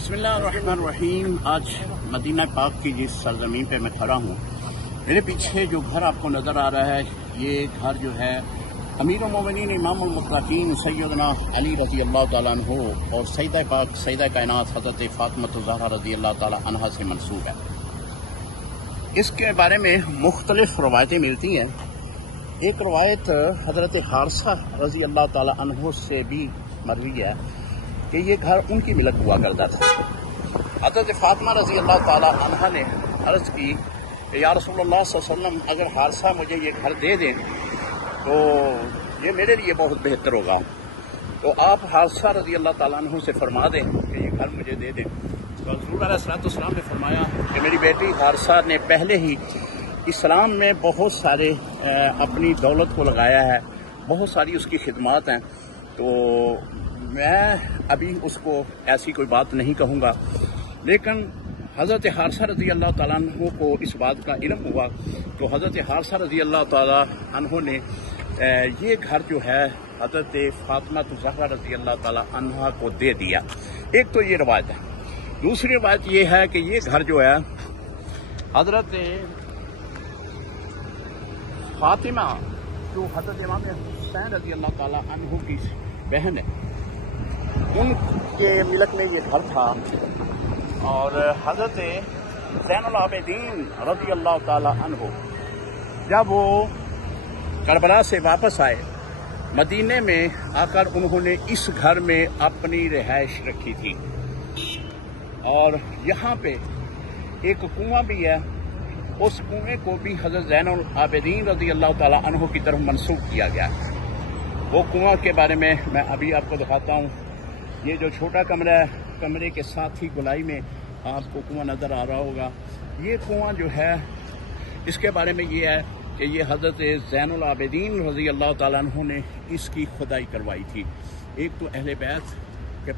बिस्मिल्लाहिर्रहमानिर्रहीम। आज मदीना पाक की जिस सरजमीन पे मैं खड़ा हूँ, मेरे पीछे जो घर आपको नज़र आ रहा है, ये घर जो है अमीरुल मोमिनीन इमामुल मुत्तकीन सैयदना अली रज़ी अल्लाह ताला अन्हु और सैयदा पाक सैयदा कायनात हज़रत फ़ातिमा ज़हरा रज़ी अल्लाह ताला अन्हा से मंसूब है। इसके बारे में मुख्तलिफ रवायतें मिलती हैं। एक रवायत हज़रत हारसा रज़ी अल्लाह ताला अन्हु से भी मरवी है कि ये घर उनकी मिलक हुआ करता था। हज़रत फ़ातिमा रज़ी अल्लाह ताला अन्हा ने अर्ज़ की कि या रसूलल्लाह सल्लल्लाहु अलैहि वसल्लम, अगर हारसा मुझे ये घर दे दें तो ये मेरे लिए बहुत बेहतर होगा। तो आप हारसा रज़ी अल्लाह ताला अन्हु से फरमा दें कि ये घर मुझे दे दें। तो हुज़ूर अलैहिस्सलाम ने फरमाया कि मेरी बेटी हारसा ने पहले ही इस्लाम में बहुत सारे अपनी दौलत को लगाया है, बहुत सारी उसकी खिदमात हैं, तो मैं अभी उसको ऐसी कोई बात नहीं कहूँगा। लेकिन हज़रत हारसा रज़ी अल्लाह ताला अन्हु को इस बात का इल्म हुआ, तो हज़रत हारसा रज़ी अल्लाह ताला अन्हु ने ये घर जो है हज़रत फ़ातिमा ज़हरा रज़ी अल्लाह ताला अन्हा को दे दिया। एक तो ये रवायत है। दूसरी रवायत ये है कि ये घर जो है हज़रत फ़ातिमा जो हज़रत इमाम हुसैन रज़ी अल्लाह ताला अन्हु की बहन है, उनके मिलक में ये घर था। और हज़रत ज़ैनुल आबिदीन रज़ी अल्लाह ताला अन्हु जब वो करबला से वापस आए, मदीने में आकर उन्होंने इस घर में अपनी रिहाइश रखी थी। और यहाँ पे एक कुआं भी है, उस कुएं को भी हज़रत ज़ैनुल आबिदीन रज़ी अल्लाह ताला अन्हु की तरफ मंसूब किया गया। वो कुआं के बारे में मैं अभी आपको दिखाता हूँ। ये जो छोटा कमरा है, कमरे के साथ ही गोलाई में आपको कुआं नज़र आ रहा होगा। ये कुआं जो है, इसके बारे में ये है कि ये हज़रत ज़ैनुल आबिदीन रज़ी अल्लाह ताला अन्हु ने इसकी खुदाई करवाई थी। एक तो अहले बैत के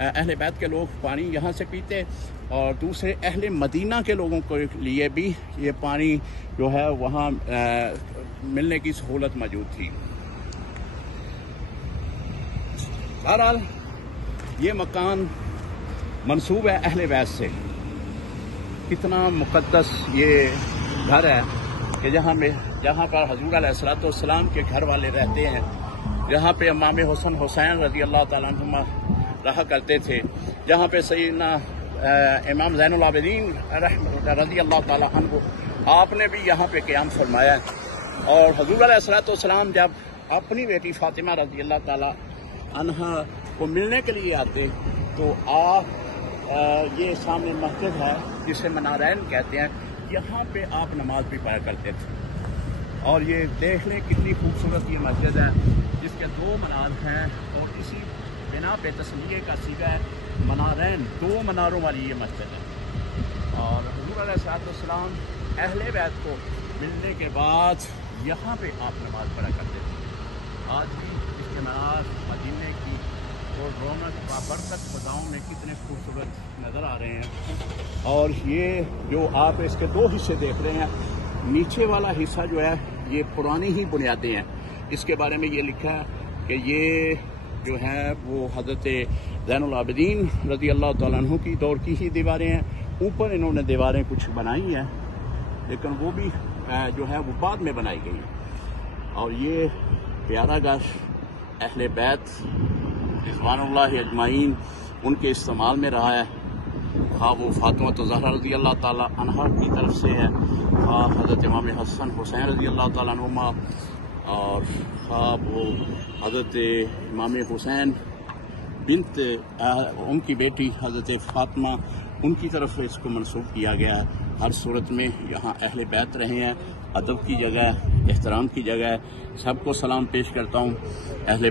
अहले बैत के लोग पानी यहाँ से पीते, और दूसरे अहले मदीना के लोगों के लिए भी ये पानी जो है वहाँ मिलने की सहूलत मौजूद थी। बहरहाल ये मकान मंसूब है अहले बैत से। कितना मुक़द्दस ये घर है कि जहाँ पर हुज़ूर अलैहिस्सलाम के घर वाले रहते हैं, जहाँ पे इमाम हुसैन रज़ी अल्लाह ताला अन्हुमा रहा करते थे, जहाँ पे सैयदना इमाम ज़ैनुल आबिदीन रज़ी अल्लाह ताला अन्हु आपने भी यहाँ पे क़याम फरमाया। और हुज़ूर अलैहिस्सलाम जब अपनी बेटी फ़ातिमा रज़ी अल्लाह ताला अन्हा को मिलने के लिए आते, तो ये सामने मस्जिद है जिसे मनारैन कहते हैं, यहाँ पे आप नमाज भी पढ़ा करते थे। और ये देख लें कितनी खूबसूरत ये मस्जिद है, जिसके दो मीनार हैं, और इसी बिना पे तस्मीर का सीगा है मनारैन, दो मीनारों वाली ये मस्जिद है। और हुज़ूर अलैहिस्सलाम अहले बैत को मिलने के बाद यहाँ पे आप नमाज पढ़ा करते थे। आज भी इसके मीनार मदीने की और रौनक बाबरकत खुदाओं में कितने खूबसूरत नज़र आ रहे हैं। और ये जो आप इसके दो हिस्से देख रहे हैं, नीचे वाला हिस्सा जो है ये पुरानी ही बुनियादें हैं। इसके बारे में ये लिखा है कि ये जो है वो हज़रत ज़ैनुल आबिदीन रज़ी अल्लाह ताला अन्हु की दौर की ही दीवारें हैं। ऊपर इन्होंने दीवारें कुछ बनाई हैं, लेकिन वो भी जो है वो बाद में बनाई गई हैं। और ये प्यारा घर अहले बैत रिज़वानुल्लाहि अजमाइन उनके इस्तेमाल में रहा है। हाँ वो फ़ातिमा ज़हरा रज़ी अल्लाह ताला अन्हा की तरफ से है, हाँ हज़रत इमाम हसन हुसैन रज़ी अल्लाह ताला अन्हुमा, और हाँ वो हज़रत इमाम हुसैन बिन्त उनकी बेटी हज़रत फ़ातिमा, उनकी तरफ से इसको मंसूब किया गया है। हर सूरत में यहाँ अहले बैत रहे हैं, अदब की जगह, एहतराम की जगह है। सबको सलाम पेश करता हूँ अहले बैत।